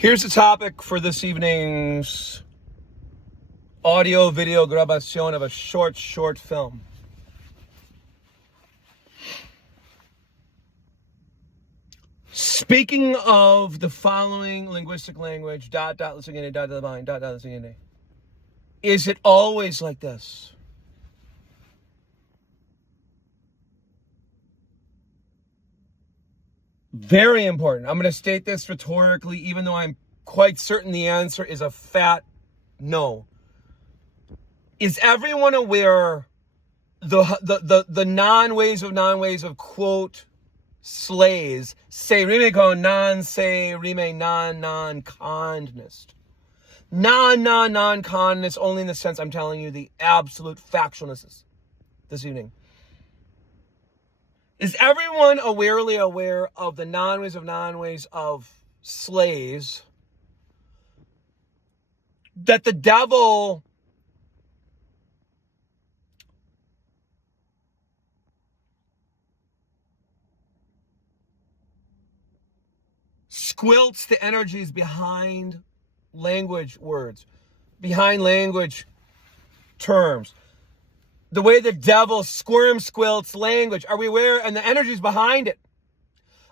Here's the topic for this evening's audio video grabación of a short film. Speaking of the following linguistic language, la siguiente, la mind, la siguiente. Is it always like this? Very important. I'm going to state this rhetorically, even though I'm quite certain the answer is a fat no. Is everyone aware the non-ways of quote slays se rime con non se rime non-condness? Non-condness only in the sense I'm telling you the absolute factualness this evening. Is everyone awarely aware of the non-ways of slays that the devil squelches the energies behind language words, behind language terms? The way the devil squelches language. Are we aware? And the energies behind it.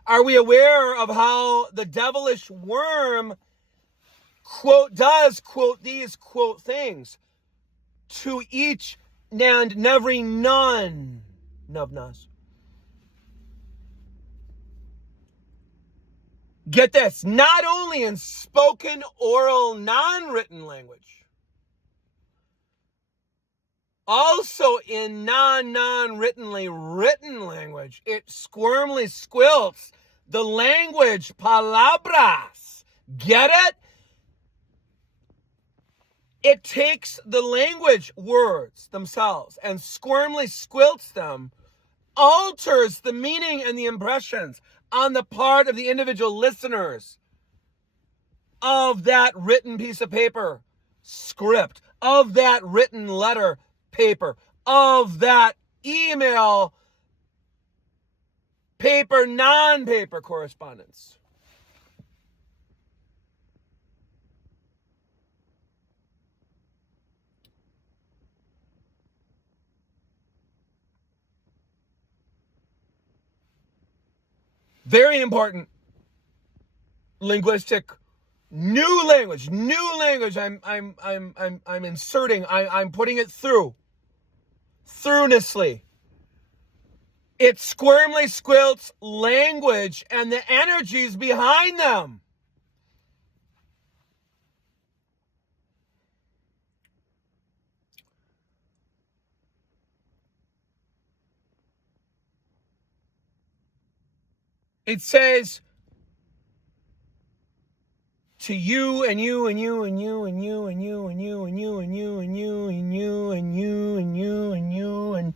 Are we aware of how the devilish worm does these things to each and every none of us? Get this, not only in spoken, oral, non-written language, also in non-writtenly written language, it squelches the language palabras. Get it? It takes the language words themselves and squelches them, alters the meaning and the impressions on the part of the individual listeners of that written piece of paper, script, of that written letter, paper, of that email, paper, non-paper correspondence. Very important linguistic new language. I'm inserting. I'm putting it throughnesly. It squelches language and the energies behind them. It says to you and you and you and you and you and you and you and you and you and you and you and you and you and you and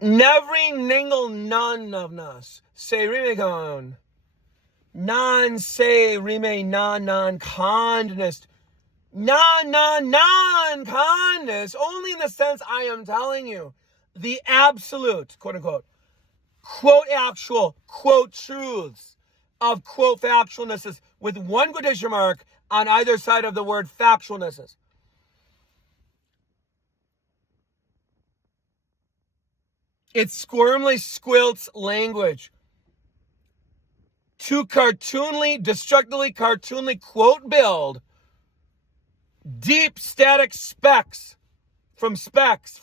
never ningle none of us say rime non say rime non-condness. Non-condness only in the sense I am telling you the absolute quote unquote actual quote truths of quote factualnesses with one quotation mark on either side of the word factualnesses. It squelches language to destructively cartoonly quote build deep static specks from sparks.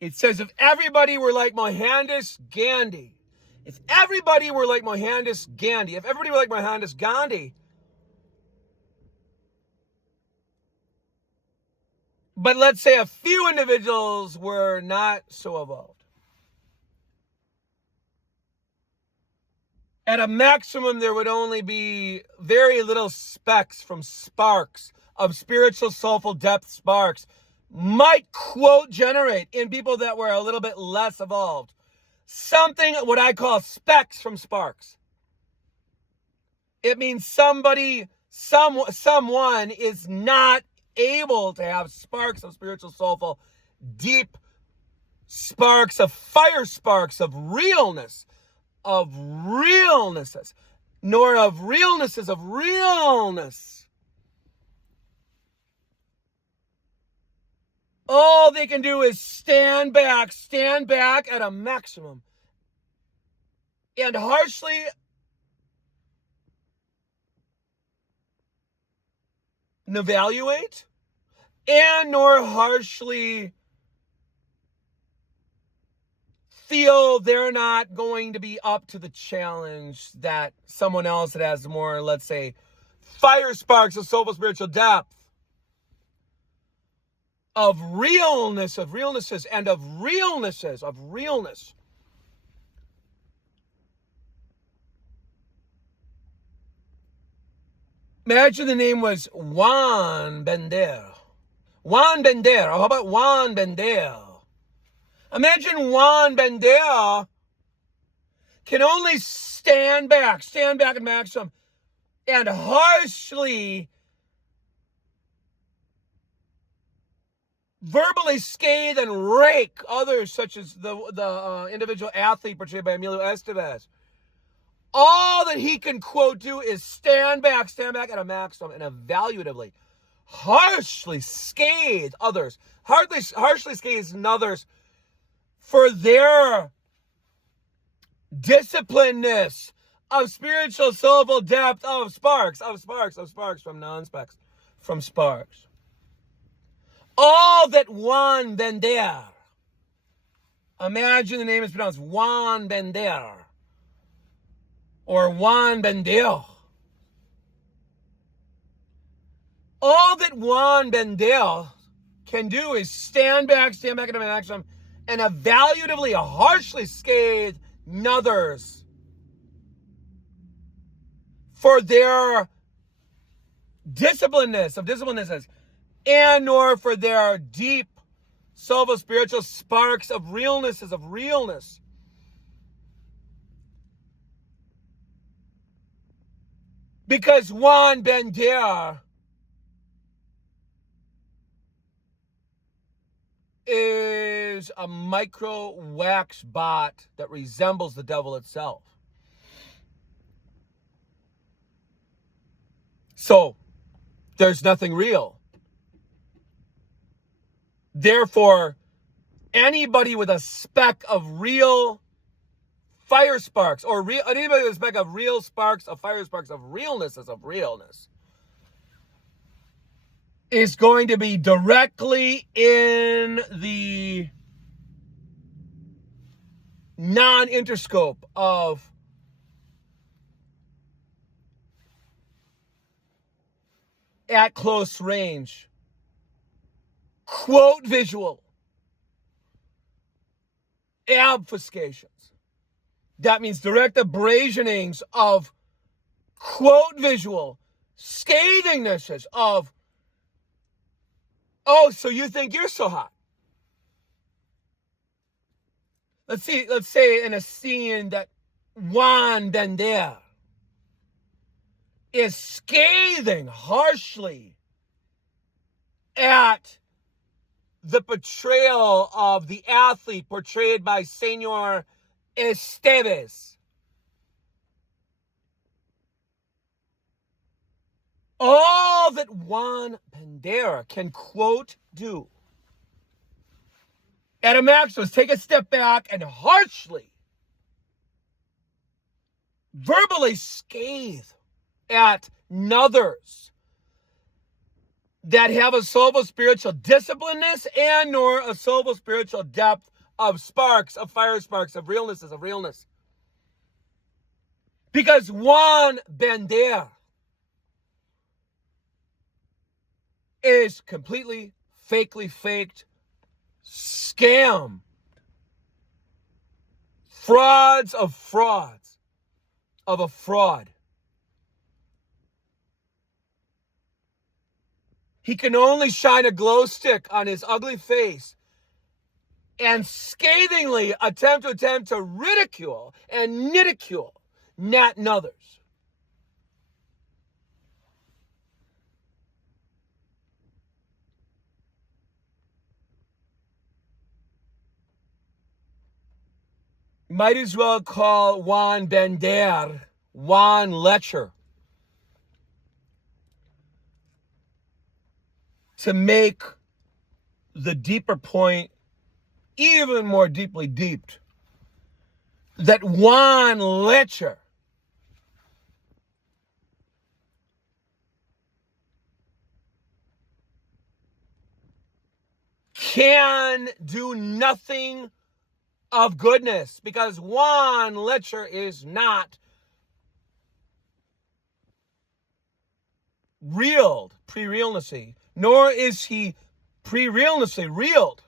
It says if everybody were like Mohandas Gandhi, if everybody were like Mohandas Gandhi, but let's say a few individuals were not so evolved, at a maximum there would only be very little specks from sparks of spiritual soulful depth sparks might quote generate in people that were a little bit less evolved something what I call specks from sparks. It means someone is not able to have sparks of spiritual soulful deep sparks of fire sparks of realness, nor of realnesses of realness. All they can do is stand back at a maximum, and harshly evaluate, and nor harshly feel they're not going to be up to the challenge that someone else that has more, let's say, fire sparks of soulful spiritual depth, of realnesses, and of realness. Imagine the name was Juan Bender. Juan Bender. How about Juan Bender? Imagine Juan Bender can only stand back at maximum, and harshly, verbally scathe and rake others, such as the individual athlete portrayed by Emilio Estevez. All that he can, quote, do is stand back at a maximum, and evaluatively, harshly scathe others, harshly scathe others for their disciplinedness of spiritual soulful depth of sparks from non-sparks, from sparks. All that Juan Bender. Imagine the name is pronounced Juan Bender or Juan Bender. All that Juan Bender can do is stand back at a maximum, and evaluatively, harshly scathe others for their disciplinedness, and nor for their deep soulful spiritual sparks of realness. Because Juan Bender is a micro wax bot that resembles the devil itself. So, there's nothing real. Therefore, anybody with a speck of real fire sparks, or anybody with a speck of real sparks of fire sparks of realness, is going to be directly in the non-interscope of at close range, quote visual, obfuscations. That means direct abrasionings of quote visual, scathingness of, oh, so you think you're so hot. Let's say in a scene that Juan Bender is scathing harshly at the portrayal of the athlete portrayed by Senor Estevez. All that Juan Bender can, quote, do at a maximum is take a step back and harshly, verbally scathe at others that have a soulful spiritual disciplineness and nor a soulful spiritual depth of sparks, of fire sparks, of realness. Because Juan Bender is completely, fakely faked scam. Frauds of a fraud. He can only shine a glow stick on his ugly face and scathingly attempt to ridicule and nidicule not others. might as well call Juan Bender Juan Lecher to make the deeper point even more deeply deeped. That Juan Lecher can do nothing of goodness, because Juan Lecher is not reeled, pre-realnessy, nor is he pre-realnessy reeled.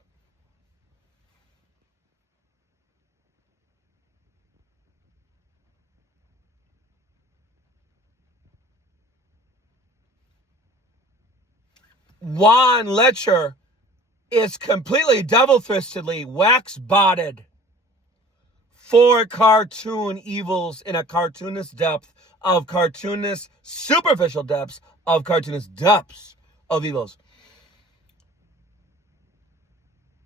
Juan Lecher is completely double-fistedly wax-botted for cartoon evils in a cartoonist depth of cartoonist superficial depths of cartoonist depths of evils.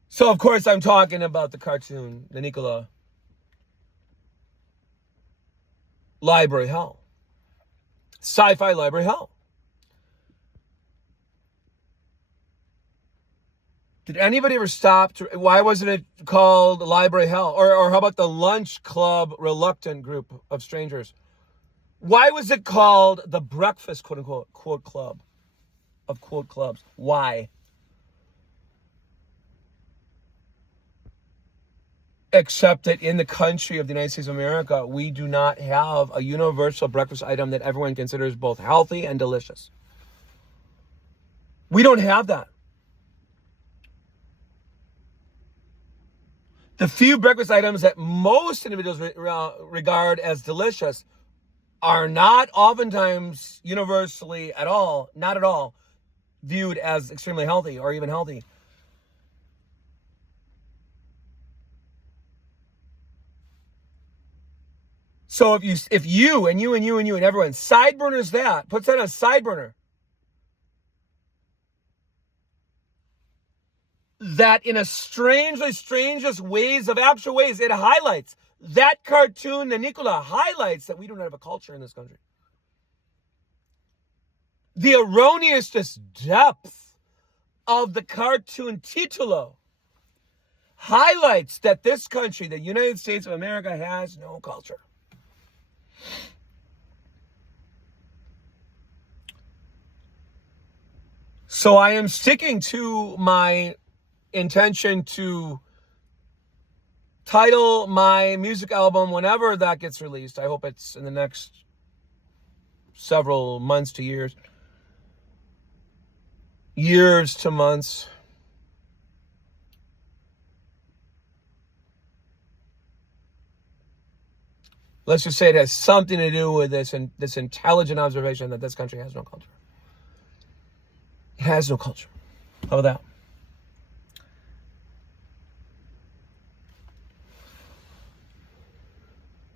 So, of course, I'm talking about the cartoon, the Nicola Library Hell. Sci-fi Library Hell. Did anybody ever stop why wasn't it called Library Hell? Or how about the Lunch Club Reluctant group of strangers? Why was it called the Breakfast, quote unquote, quote club of quote clubs? Why? Except that in the country of the United States of America, we do not have a universal breakfast item that everyone considers both healthy and delicious. We don't have that. The few breakfast items that most individuals regard as delicious are not oftentimes universally at all, not at all, viewed as extremely healthy or even healthy. So if you and everyone sideburners that, puts that on a side burner, that in a strangest ways of actual ways, it highlights, that cartoon, the Nicola, highlights that we don't have a culture in this country. The erroneous depth of the cartoon titulo highlights that this country, the United States of America, has no culture. So I am sticking to my intention to title my music album whenever that gets released. I hope it's in the next several months to years. Years to months. Let's just say it has something to do with this intelligent observation that this country has no culture. It has no culture. How about that?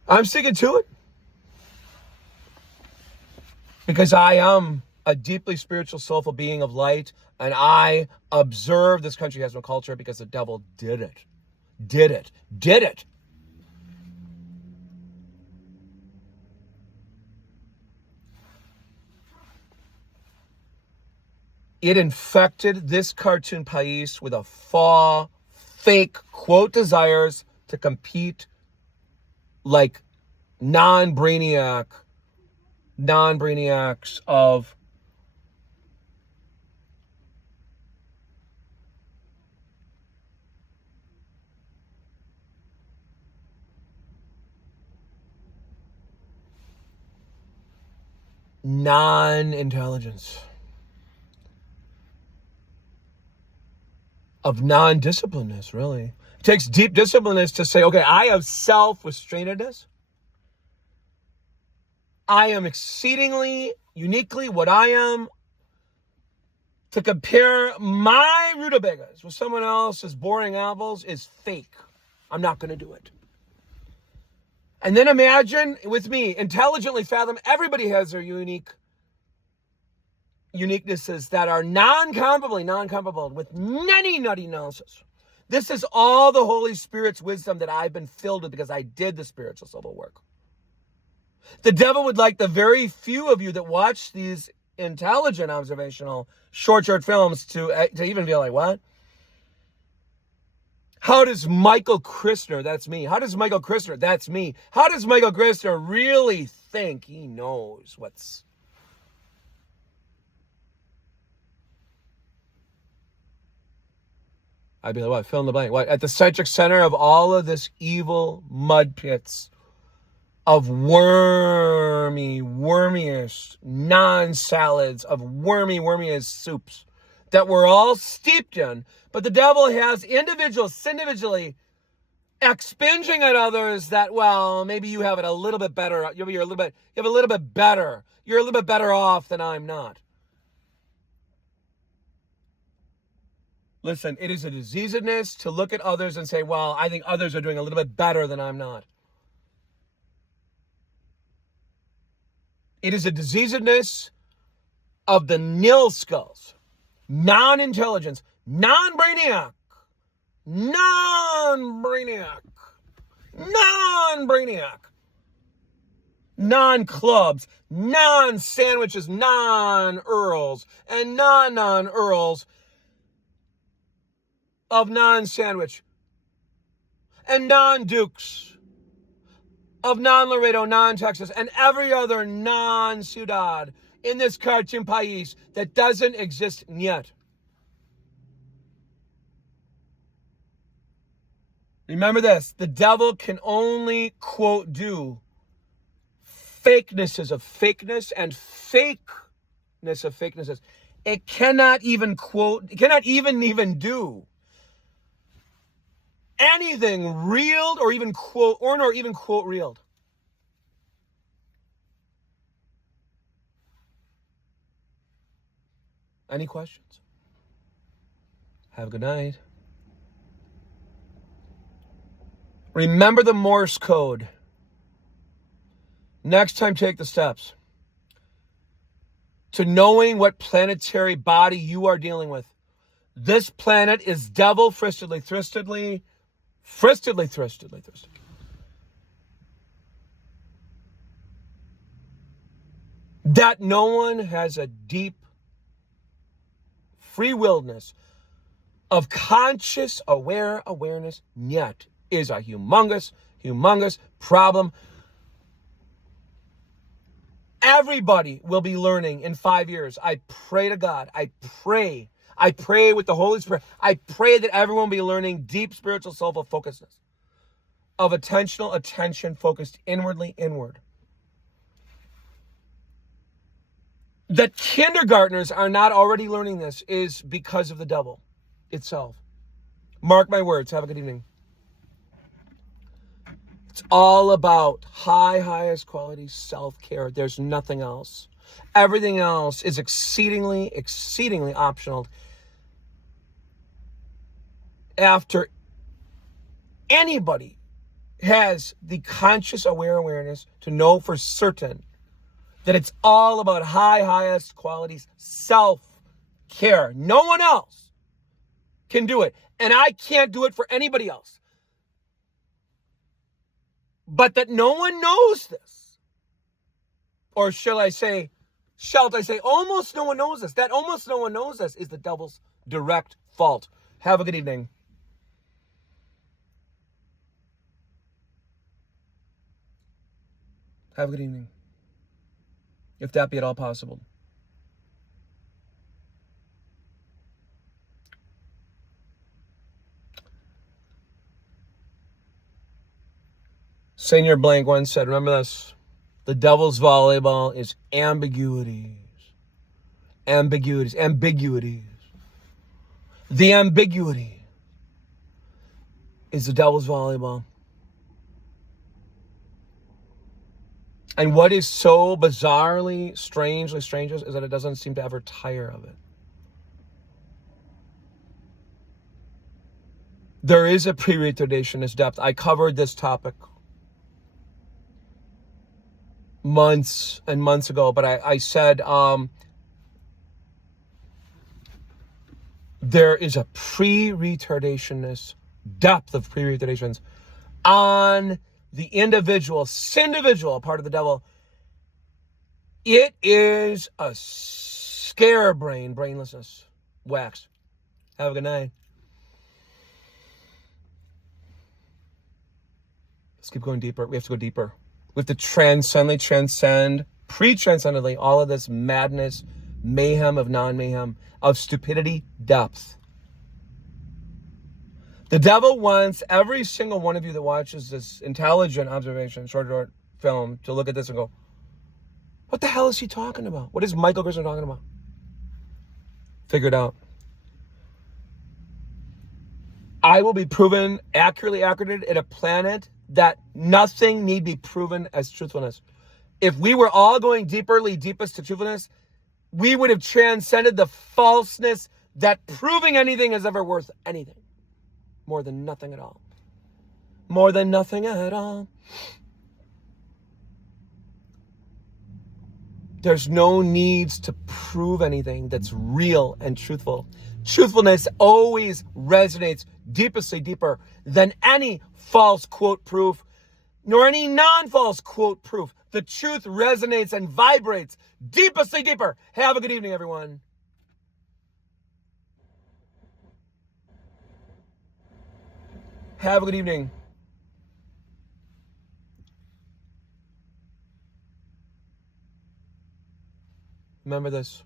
I'm sticking to it. Because I am a deeply spiritual, soulful being of light, and I observe this country has no culture because the devil did it. Did it. Did it. It infected this cartoon país with a fake quote desires to compete like non-brainiacs of non-intelligence, of non-disciplinedness, really. It takes deep disciplinedness to say, okay, I have self-restrainedness. I am exceedingly, uniquely what I am. To compare my rutabagas with someone else's boring apples is fake. I'm not going to do it. And then imagine with me, intelligently fathom, everybody has their uniquenesses that are non-comparable with any nutty analysis. This is all the Holy Spirit's wisdom that I've been filled with because I did the spiritual civil work. The devil would like the very few of you that watch these intelligent observational short films to even be like, what? How does Michael Christner, that's me, how does Michael Christner, that's me, how does Michael Christner really think he knows what's... I'd be like, what, fill in the blank. What? At the centric center of all of this evil mud pits of wormiest non-salads, of wormiest soups that we're all steeped in. But the devil has individuals individually expunging at others that, well, maybe you have it a little bit better. You have a little bit better. You're a little bit better off than I'm not. Listen, it is a diseasedness to look at others and say, well, I think others are doing a little bit better than I'm not. It is a diseasedness of the nil skulls, non-intelligence, non-brainiac, non-clubs, non-sandwiches, non-earls, and non-earls of non-sandwich, and non-dukes of non-Laredo, non-Texas, and every other non-ciudad in this cartoon país that doesn't exist yet. Remember this, the devil can only, quote, do fakenesses of fakeness and fakeness of fakenesses. It cannot even, quote, it cannot even do anything reeled or even quote, or nor even quote reeled. Any questions? Have a good night. Remember the Morse code. Next time, take the steps to knowing what planetary body you are dealing with. This planet is devil fristedly. That no one has a deep free willedness of conscious awareness yet is a humongous problem. Everybody will be learning in 5 years. I pray to God. I pray with the Holy Spirit. I pray that everyone will be learning deep spiritual soulful focusedness of attentional attention focused inward. That kindergartners are not already learning this is because of the devil itself. Mark my words. Have a good evening. It's all about highest quality self-care. There's nothing else. Everything else is exceedingly optional. After anybody has the conscious awareness to know for certain that it's all about highest qualities self-care. No one else can do it. And I can't do it for anybody else. But that no one knows this. Or shall I say, almost no one knows this. That almost no one knows this is the devil's direct fault. Have a good evening. Have a good evening. If that be at all possible. Senior Blank once said, remember this, the devil's volleyball is ambiguities. The ambiguity is the devil's volleyball. And what is so bizarrely, strangely strange is that it doesn't seem to ever tire of it. There is a pre-retardationist depth. I covered this topic months and months ago, but I said there is a pre-retardationist depth of predeterminations on the individual part of the devil, it is a brainlessness, wax. Have a good night. Let's keep going deeper. We have to go deeper. We have to transcend, pre-transcendently, all of this madness, mayhem of non-mayhem, of stupidity, depth. The devil wants every single one of you that watches this intelligent observation, short film, to look at this and go, what the hell is he talking about? What is Michael Gerson talking about? Figure it out. I will be proven accurately accurate at a planet that nothing need be proven as truthfulness. If we were all going deepest to truthfulness, we would have transcended the falseness that proving anything is ever worth anything. More than nothing at all. More than nothing at all. There's no needs to prove anything that's real and truthful. Truthfulness always resonates deeper than any false quote proof, nor any non-false quote proof. The truth resonates and vibrates deeper. Have a good evening, everyone. Have a good evening. Remember this.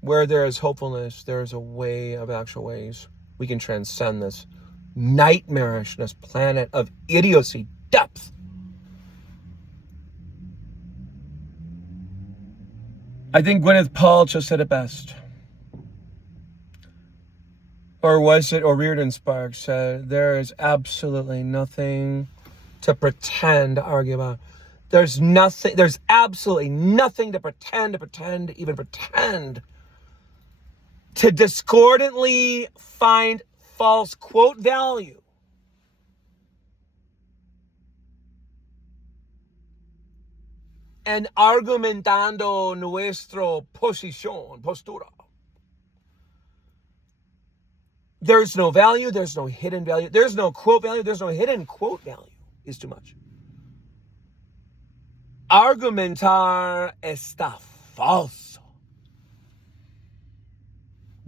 Where there is hopefulness, there is a way of actual ways. We can transcend this nightmarishness planet of idiocy, depth. I think Gwyneth Paltrow said it best. Or was it O'Riordan Sparks said, there is absolutely nothing to pretend to argue about. There's absolutely nothing to pretend, to discordantly find false quote value. And argumentando nuestro postura. There's no value, there's no hidden value, there's no quote value, there's no hidden quote value. Is too much. Argumentar está falso.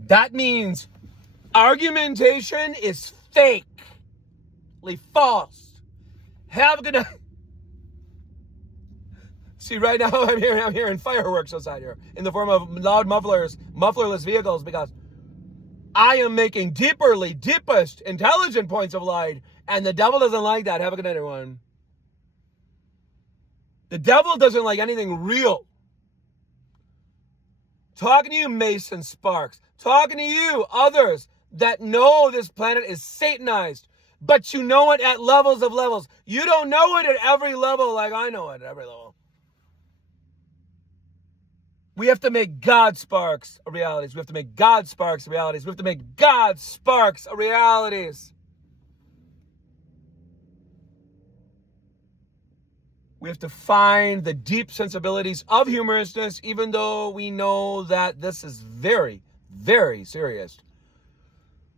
That means argumentation is fakely false. Have a good night. See, right now I'm hearing fireworks outside here in the form of loud mufflerless vehicles, because I am making deepest intelligent points of light, and the devil doesn't like that. Have a good night, everyone. The devil doesn't like anything real. Talking to you, Mason Sparks. Talking to you, others that know this planet is satanized, but you know it at levels of levels. You don't know it at every level like I know it at every level. We have to make God sparks a realities. We have to make God sparks a realities. We have to make God sparks a realities. We have to find the deep sensibilities of humorousness, even though we know that this is very, very serious.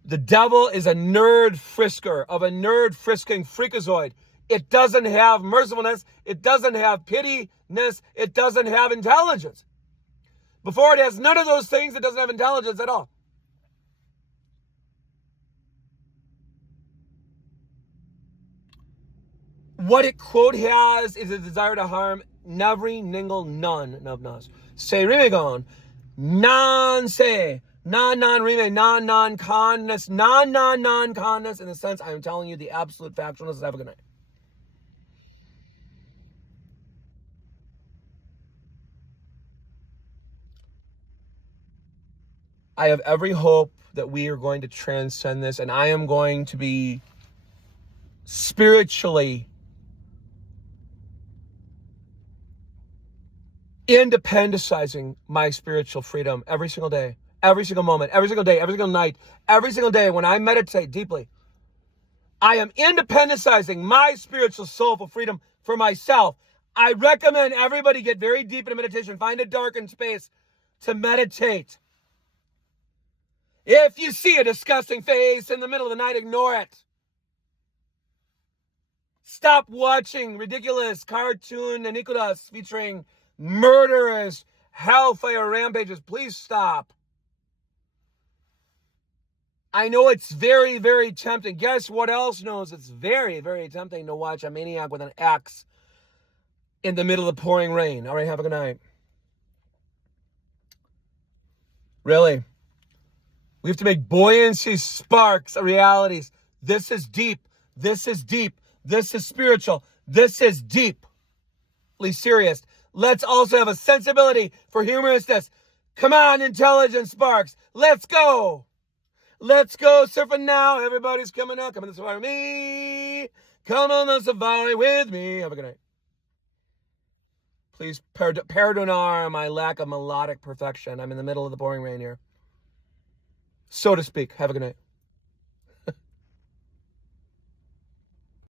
The devil is a nerd frisker of a nerd frisking freakazoid. It doesn't have mercifulness. It doesn't have pityness. It doesn't have intelligence. Before it has none of those things, it doesn't have intelligence at all. What it, quote, has is a desire to harm navri ningle none of nas. Say rimegon, non-say, non-rime, non-con-ness, non-con-ness. In the sense, I am telling you the absolute factualness. Have a good night. I have every hope that we are going to transcend this, and I am going to be spiritually independentizing my spiritual freedom every single day, every single moment, every single day, every single night, every single day when I meditate deeply. I am independentizing my spiritual soulful freedom for myself. I recommend everybody get very deep into meditation. Find a darkened space to meditate. If you see a disgusting face in the middle of the night, ignore it. Stop watching ridiculous cartoon Nicolas featuring murderous hellfire rampages. Please stop. I know it's very, very tempting. Guess what else knows it's very, very tempting to watch a maniac with an axe in the middle of the pouring rain. All right, have a good night. Really? We have to make buoyancy sparks a reality. This is deep. This is deep. This is spiritual. This is deeply serious. Let's also have a sensibility for humorousness. Come on, intelligent sparks. Let's go. Let's go surfing now. Everybody's coming out. Come on the safari with me. Come on the safari with me. Have a good night. Please pardon my lack of melodic perfection. I'm in the middle of the pouring rain here, so to speak. Have a good night.